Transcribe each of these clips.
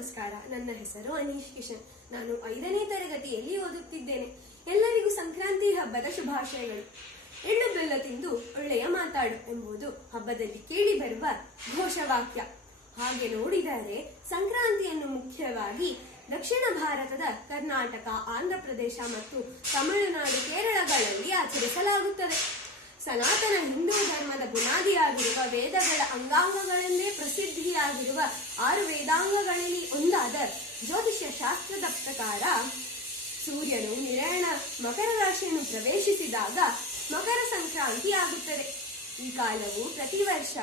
ನಮಸ್ಕಾರ. ನನ್ನ ಹೆಸರು ಅನೀಶ್ ಕಿಶನ್. ನಾನು ಐದನೇ ತರಗತಿಯಲ್ಲಿ ಓದುತ್ತಿದ್ದೇನೆ. ಎಲ್ಲರಿಗೂ ಸಂಕ್ರಾಂತಿ ಹಬ್ಬದ ಶುಭಾಶಯಗಳು. ಎಳ್ಳು ಬೆಲ್ಲ ತಿಂದು ಒಳ್ಳೆಯ ಮಾತಾಡು ಎಂಬುದು ಹಬ್ಬದಲ್ಲಿ ಕೇಳಿ ಬರುವ ಘೋಷವಾಕ್ಯ. ಹಾಗೆ ನೋಡಿದರೆ ಸಂಕ್ರಾಂತಿಯನ್ನು ಮುಖ್ಯವಾಗಿ ದಕ್ಷಿಣ ಭಾರತದ ಕರ್ನಾಟಕ, ಆಂಧ್ರಪ್ರದೇಶ ಮತ್ತು ತಮಿಳುನಾಡು, ಕೇರಳಗಳಲ್ಲಿ ಆಚರಿಸಲಾಗುತ್ತದೆ. ಸನಾತನ ಹಿಂದೂ ಧರ್ಮದ ಬುನಾದಿಯಾಗಿರುವ ವೇದಗಳ ಅಂಗಾಂಗಗಳೆಂದೇ ಪ್ರಸಿದ್ಧಿಯಾಗಿರುವ ಆರು ವೇದಾಂಗಗಳಲ್ಲಿ ಒಂದಾದ ಜ್ಯೋತಿಷ್ಯ ಶಾಸ್ತ್ರದ ಪ್ರಕಾರ, ಸೂರ್ಯನು ನಿರಯಣ ಮಕರ ರಾಶಿಯನ್ನು ಪ್ರವೇಶಿಸಿದಾಗ ಮಕರ ಸಂಕ್ರಾಂತಿ ಆಗುತ್ತದೆ. ಈ ಕಾಲವು ಪ್ರತಿ ವರ್ಷ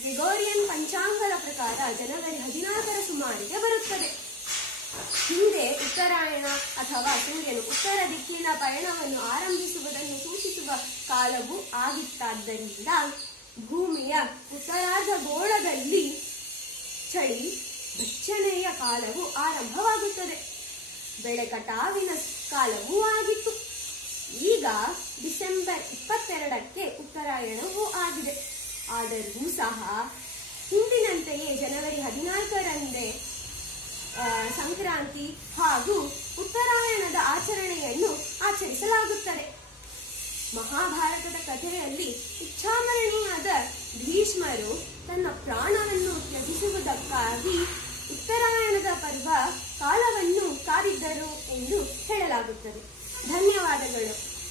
ಗ್ರಿಗೋರಿಯನ್ ಪಂಚಾಂಗದ ಪ್ರಕಾರ ಜನವರಿ ಹದಿನಾಲ್ಕರ ಸುಮಾರಿಗೆ ಬರುತ್ತದೆ. ಹಿಂದೆ ಉತ್ತರಾಯಣ ಅಥವಾ ಸೂರ್ಯನು ಉತ್ತರ ದಿಕ್ಕಿನ ಪಯಣವನ್ನು ಆರಂಭಿಸುವುದನ್ನು ಕಾಲವು ಆಗಿತ್ತಾದ್ದರಿಂದ ಭೂಮಿಯ ಉತ್ತರಾರ್ಧ ಗೋಳದಲ್ಲಿ ಚಳಿ ಬೆಚ್ಚನೆಯ ಕಾಲವು ಆರಂಭವಾಗುತ್ತದೆ. ಬೆಳೆ ಕಟಾವಿನ ಕಾಲವೂ ಆಗಿತ್ತು. ಈಗ ಡಿಸೆಂಬರ್ ಇಪ್ಪತ್ತೆರಡಕ್ಕೆ ಉತ್ತರಾಯಣವೂ ಆಗಿದೆ. ಆದರೂ ಸಹ ಹಿಂದಿನಂತೆಯೇ ಜನವರಿ ಹದಿನಾಲ್ಕರಂದೇ ಸಂಕ್ರಾಂತಿ ಹಾಗೂ ಮಹಾಭಾರತದ ಕಥೆಯಲ್ಲಿ ಇಚ್ಛಾಮರಣಿಯಾದ ಭೀಷ್ಮರು ತನ್ನ ಪ್ರಾಣವನ್ನು ತ್ಯಜಿಸುವುದಕ್ಕಾಗಿ ಉತ್ತರಾಯಣದ ಪರ್ವ ಕಾಲವನ್ನು ಕಾದಿದ್ದರು ಎಂದು ಹೇಳಲಾಗುತ್ತದೆ. ಧನ್ಯವಾದಗಳು.